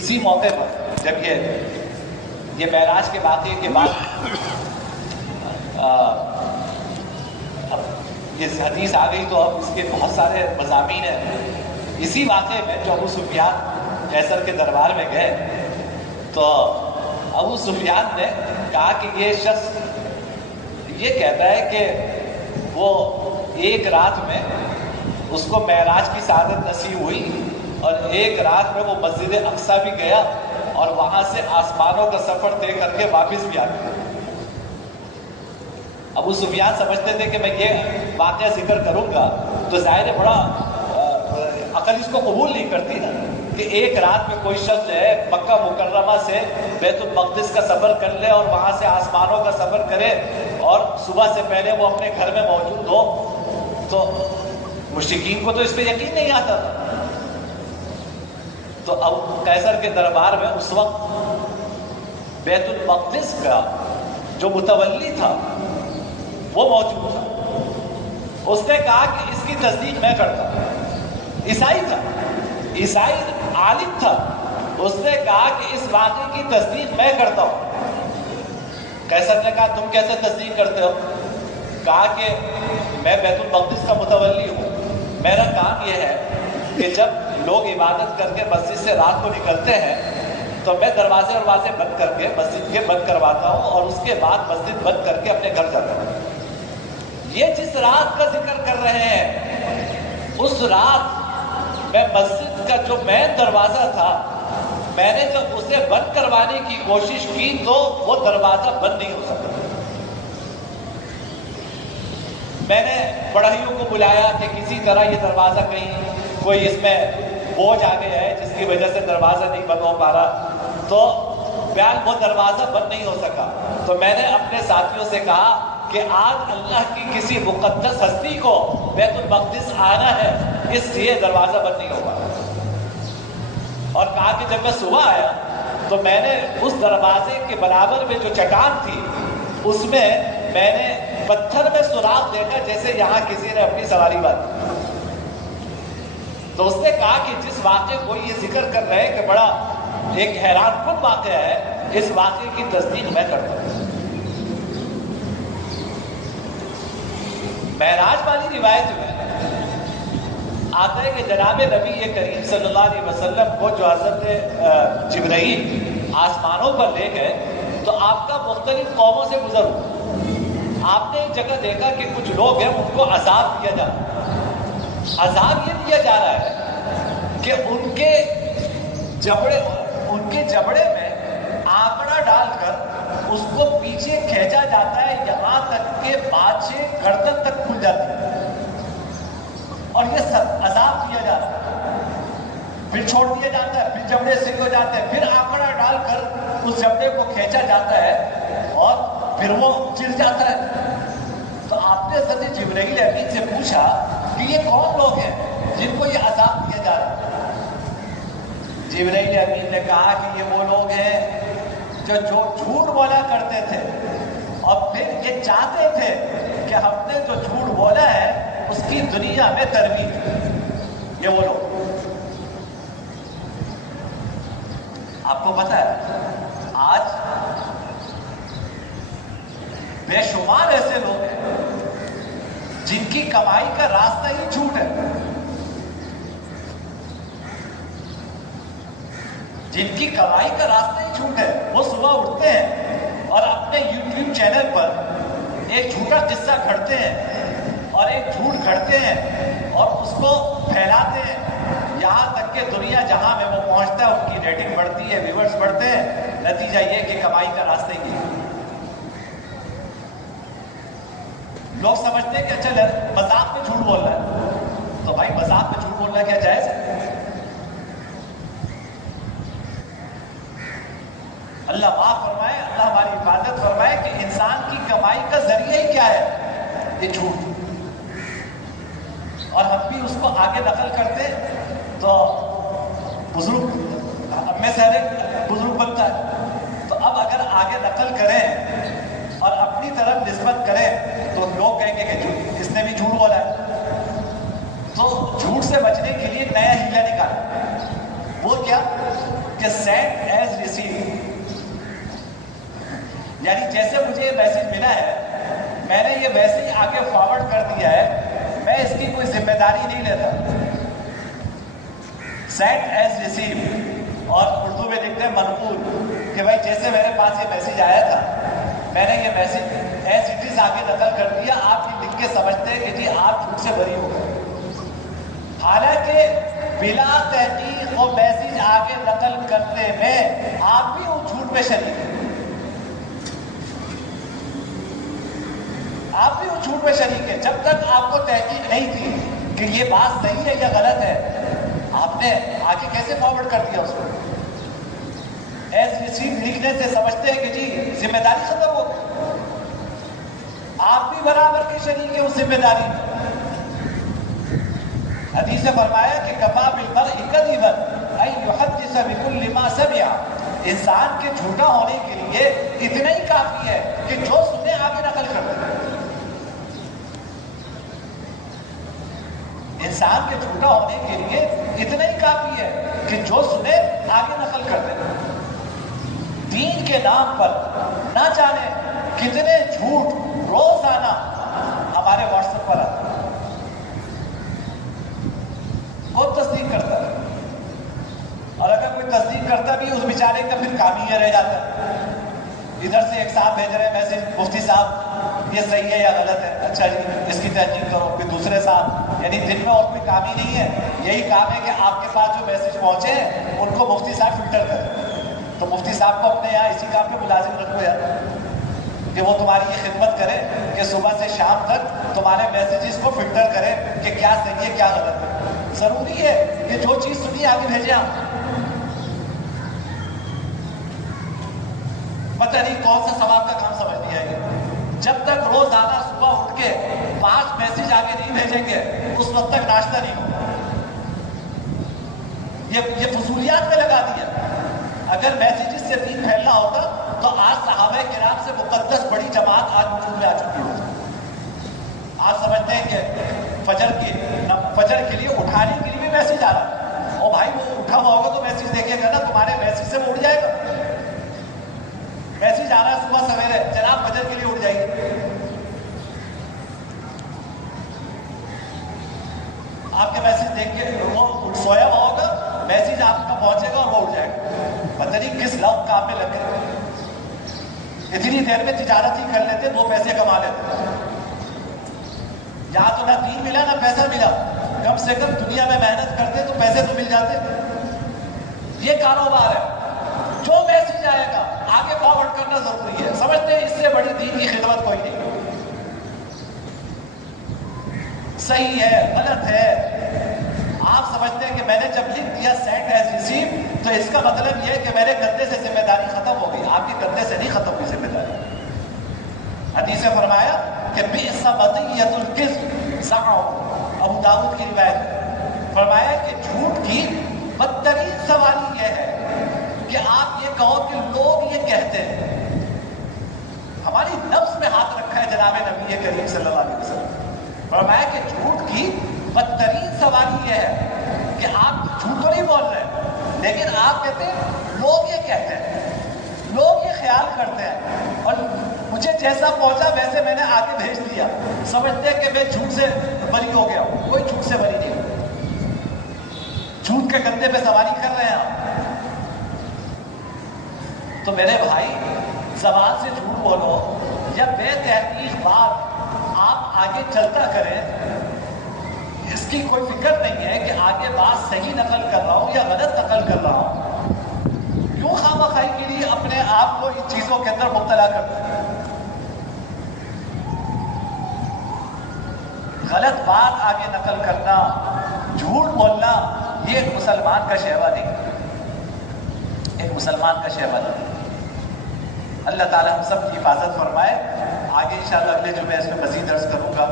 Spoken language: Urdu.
اسی موقع پر جب یہ معراج کے واقعے کے بعد اب یہ حدیث آ گئی تو اب اس کے بہت سارے مضامین ہیں. اسی واقعے میں جو ابو سفیان قیصر کے دربار میں گئے تو ابو سفیان نے کہا کہ یہ شخص یہ کہتا ہے کہ وہ ایک رات میں اس کو معراج کی سعادت نصیب ہوئی اور ایک رات میں وہ مسجد اقصی بھی گیا اور وہاں سے آسمانوں کا سفر طے کر کے واپس بھی آ گیا. ابو سفیان سمجھتے تھے کہ میں یہ واقعہ ذکر کروں گا تو ظاہر ہے بڑا عقل اس کو قبول نہیں کرتی نا کہ ایک رات میں کوئی شخص جو ہے مکہ مکرمہ سے بیت المقدس کا سفر کر لے اور وہاں سے آسمانوں کا سفر کرے اور صبح سے پہلے وہ اپنے گھر میں موجود ہو. تو مشرکین کو تو اس پہ یقین نہیں آتا تھا. تو اب قیصر کے دربار میں اس وقت بیت المقدس کا جو متولی تھا وہ موجود تھا. اس نے کہا کہ اس کی تصدیق میں کرتا ہوں. عیسائی تھا, عیسائی عالم تھا. اس نے کہا کہ اس واقعے کی تصدیق میں کرتا ہوں. قیصر نے کہا تم کیسے تصدیق کرتے ہو؟ کہا کہ میں بیت المقدس کا متولی ہوں. میرا کام یہ ہے کہ جب لوگ عبادت کر کے مسجد سے رات کو نکلتے ہیں تو میں دروازے بند کر کے مسجد کے بند کرواتا ہوں اور اس کے بعد مسجد بند کر کے اپنے گھر جاتا ہوں. یہ جس رات کا ذکر کر رہے ہیں اس رات میں مسجد کا جو مین دروازہ تھا میں نے جب اسے بند کروانے کی کوشش کی تو وہ دروازہ بند نہیں ہو سکا. میں نے بڑھئیوں کو بلایا کہ کسی طرح یہ دروازہ کہیں کوئی اس میں بوجھ آ گیا ہے جس کی وجہ سے دروازہ نہیں بند ہو پا رہا. تو بیان وہ دروازہ بند نہیں ہو سکا. تو میں نے اپنے ساتھیوں سے کہا کہ آج اللہ کی کسی مقدس ہستی کو بیت المقدس آنا ہے اس لیے دروازہ بند نہیں ہو پا رہا. اور کہا کہ جب میں صبح آیا تو میں نے اس دروازے کے برابر میں جو چٹان تھی اس میں نے پتھر میں سوراخ دیکھا جیسے یہاں کسی نے اپنی سواری باندھی. تو اس نے کہا کہ جس واقعے کو یہ ذکر کر رہے کہ بڑا ایک حیران کن واقعہ ہے اس واقعے کی تصدیق میں کرتا ہوں. معراج والی روایت میں آتا ہے کہ جناب نبی کریم صلی اللہ علیہ وسلم کو جو حضرت جبرائیل آسمانوں پر لے گئے تو آپ کا مختلف قوموں سے گزر ہوا. آپ نے ایک جگہ دیکھا کہ کچھ لوگ ہیں ان کو عذاب دیا جا رہا ہے. عذاب یہ دیا جا رہا ہے کہ ان کے جبڑے میں آنکڑا ڈال کر اس کو پیچھے کھینچا جاتا ہے یہاں تک کہ باتیں گردن تک کھل جاتی ہے اور یہ سب عذاب دیا جا رہا ہے. پھر چھوڑ دیا جاتا ہے, پھر جبڑے سنگ ہو جاتے ہیں, پھر آنکڑا ڈال کر اس جبڑے کو کھینچا جاتا ہے اور پھر وہ چل جاتا ہے. تو آپ نے حضرت جبرائیل امین سے پوچھا کہ یہ کون لوگ ہیں جن کو یہ عذاب دیا جا رہا ہے؟ جبرائیل امین نے کہا کہ یہ وہ لوگ ہیں جو جھوٹ بولا کرتے تھے اور پھر یہ چاہتے تھے کہ ہم نے جو جھوٹ بولا ہے اس کی دنیا میں ترویج. یہ وہ لوگ آپ کو پتا ہے آج بے شمار ایسے لوگ ہیں جن کی کمائی کا راستہ ہی جھوٹ ہے, جن کی کمائی کا راستہ ہی جھوٹ ہے. وہ صبح اٹھتے ہیں اور اپنے یوٹیوب چینل پر ایک جھوٹا قصہ گھڑتے ہیں اور ایک جھوٹ گھڑتے ہیں اور اس کو پھیلاتے ہیں یہاں تک کہ دنیا جہاں میں وہ پہنچتا ہے ان کی ریٹنگ بڑھتی ہے, ویورز بڑھتے ہیں. نتیجہ یہ کہ کمائی کا راستہ ہی نہیں. لوگ سمجھتے ہیں کہ اچھا مذاق میں جھوٹ بول رہا ہے تو بھائی مذاق میں جھوٹ بولنا کیا جائز ہے؟ اللہ معاف فرمائے, اللہ ہماری حفاظت فرمائے کہ انسان کی کمائی کا ذریعہ ہی کیا ہے؟ یہ جھوٹ. اور ہم بھی اس کو آگے نقل کرتے تو بزرگ اب میں سے بزرگ بنتا ہے. تو اب اگر آگے نقل کریں اور اپنی طرف نسبت کریں تو لوگ کہیں گے کہ اس نے بھی جھوٹ بولا ہے. تو جھوٹ سے بچنے کے لیے نیا ہیلا نکالا. وہ کیا کہ sent as received، یعنی جیسے مجھے یہ میسج ملا ہے میں نے یہ میسج آگے فارورڈ کر دیا ہے، میں اس کی کوئی ذمہ داری نہیں لیتا. sent as received، اور اردو میں لکھتے ہیں منقول، کہ بھائی جیسے میرے پاس یہ میسج آیا تھا میں نے یہ میسج ایز اٹ از آگے نقل کر دیا. آپ یہ لکھ کے سمجھتے ہیں کہ جی آپ جھوٹ سے بری ہو گئے، حالانکہ بلا تحقیق وہ میسج آگے نقل کرنے میں آپ بھی اس جھوٹ میں شریک ہیں. آپ بھی اس جھوٹ میں شریک ہیں. جب تک آپ کو تحقیق نہیں تھی کہ یہ بات صحیح ہے یا غلط ہے، آپ نے آگے کیسے فارورڈ کر دیا اس کو؟ ایز ریسیو لکھنے سے سمجھتے ہیں کہ جی ذمہ داری ختم ہو گئی. آپ بھی برابر کے شریک ہیں اس ذمہ داری میں. حدیث نے فرمایا کہ کفا بالمرء کذبا ان یحدث بکل ما سمع، انسان کے جھوٹا ہونے کے لیے اتنا ہی کافی ہے کہ جو سنے آگے نقل کر دے. انسان کے جھوٹا ہونے کے لیے اتنا ہی کافی ہے کہ جو سنے آگے نقل کر دے. دین کے نام پر نہ جانے کتنے جھوٹ روزانہ ہمارے واٹس ایپ پر آتے ہیں. کون تصدیق کرتا ہے؟ اور اگر کوئی تصدیق کرتا بھی اس بیچارے کا پھر کام ہی رہ جاتا ہے. ادھر سے ایک صاحب بھیج رہے ہیں میسج، مفتی صاحب یہ صحیح ہے یا غلط ہے، اچھا جی اس کی تحقیق کرو. پھر دوسرے صاحب، یعنی دن میں اور کوئی کام ہی نہیں ہے، یہی کام ہے کہ آپ کے پاس جو میسج پہنچے ہیں ان کو مفتی صاحب فلٹر کریں. تو مفتی صاحب کو اپنے یہاں اسی کام پہ ملازم رکھو یار، کہ وہ تمہاری یہ خدمت کرے کہ صبح سے شام تک تمہارے میسیجز کو فلٹر کرے کہ کیا صحیح ہے کیا غلط ہے. ضروری ہے کہ جو چیز سنی آگے بھیجیں آپ. پتہ نہیں کون سا ثواب کا کام سمجھ لیا ہے. جب تک روزانہ صبح اٹھ کے 5 میسج آگے نہیں بھیجیں گے اس وقت تک ناشتہ نہیں ہوگا. یہ فضولیات میں لگا دیا. اگر میسیجز سے دین پھیلنا ہوتا تو آج صحابہ کرام سے مقدس بڑی جماعت آج وجود میں آ چکی ہوتی. آپ سمجھتے ہیں کہ فجر کے لیے اٹھانے کے لیے بھی میسج آ رہا ہے. اور بھائی وہ اٹھا ہوا ہوگا تو میسج دیکھے گا نا، تمہارے میسج سے وہ اٹھ جائے گا. میسج آ رہا ہے صبح سویرے، جناب فجر کے لیے اٹھ جائیے. آپ کے میسج دیکھ کے وہ سویا ہوا ہوگا، میسج آپ کا پہنچے گا اور وہ اٹھ جائے گا. پتہ نہیں کس لوگ کام میں لگے، اتنی دیر میں تجارت ہی کر لیتے، 2 پیسے کما لیتے. یہاں تو نہ دین ملا نہ پیسہ ملا، کم سے کم دنیا میں محنت کرتے تو پیسے تو مل جاتے. یہ کاروبار ہے. جو میسج آئے گا آگے فارورڈ کرنا ضروری ہے. سمجھتے ہیں اس سے بڑی دین کی خدمت کوئی نہیں. صحیح ہے غلط ہے آپ سمجھتے ہیں کہ میں نے جب لکھ دیا sent as received تو اس کا مطلب یہ ہے کہ میرے کندھے سے ذمہ داری ختم ہو گئی. آپ کے کندھے سے نہیں ختم ہوئی ذمہ داری. حدیث نے فرمایا کہ بئس مطیۃ الکذب زعم، ابو داؤد کی روایت ہے. فرمایا کہ جھوٹ کی بدترین سواری یہ ہے کہ آپ یہ کہو کہ لوگ یہ کہتے ہیں. ہماری نفس میں ہاتھ رکھا ہے جناب نبی کریم صلی اللہ علیہ وسلم. فرمایا کہ جھوٹ کی بدترین سواری یہ ہے کہ آپ جھوٹ تو نہیں بول رہے لیکن آپ کہتے ہیں لوگ یہ کہتے ہیں، لوگ یہ خیال کرتے ہیں، اور مجھے جیسا پہنچا ویسے میں نے آگے بھیج دیا. سمجھتے ہیں کہ میں جھوٹ سے بری ہو گیا ہوں. کوئی جھوٹ سے بری نہیں. جھوٹ کے کندھے پہ سواری کر رہے ہیں آپ. تو میرے بھائی زبان سے جھوٹ بولو یا بے تحقیق بات آپ آگے چلتا کریں، اس کی کوئی فکر نہیں ہے کہ آگے بات صحیح نقل کر رہا ہوں یا غلط نقل کر رہا ہوں. کیوں خواہ کے لیے اپنے آپ کو ان چیزوں کے اندر مبتلا کرتے ہیں؟ غلط بات آگے نقل کرنا، جھوٹ بولنا، یہ ایک مسلمان کا شیوا نہیں. ایک مسلمان کا شیوا نہیں. اللہ تعالیٰ ہم سب کی حفاظت فرمائے. آگے انشاءاللہ اگلے جمعے اس میں مزید عرض کروں گا.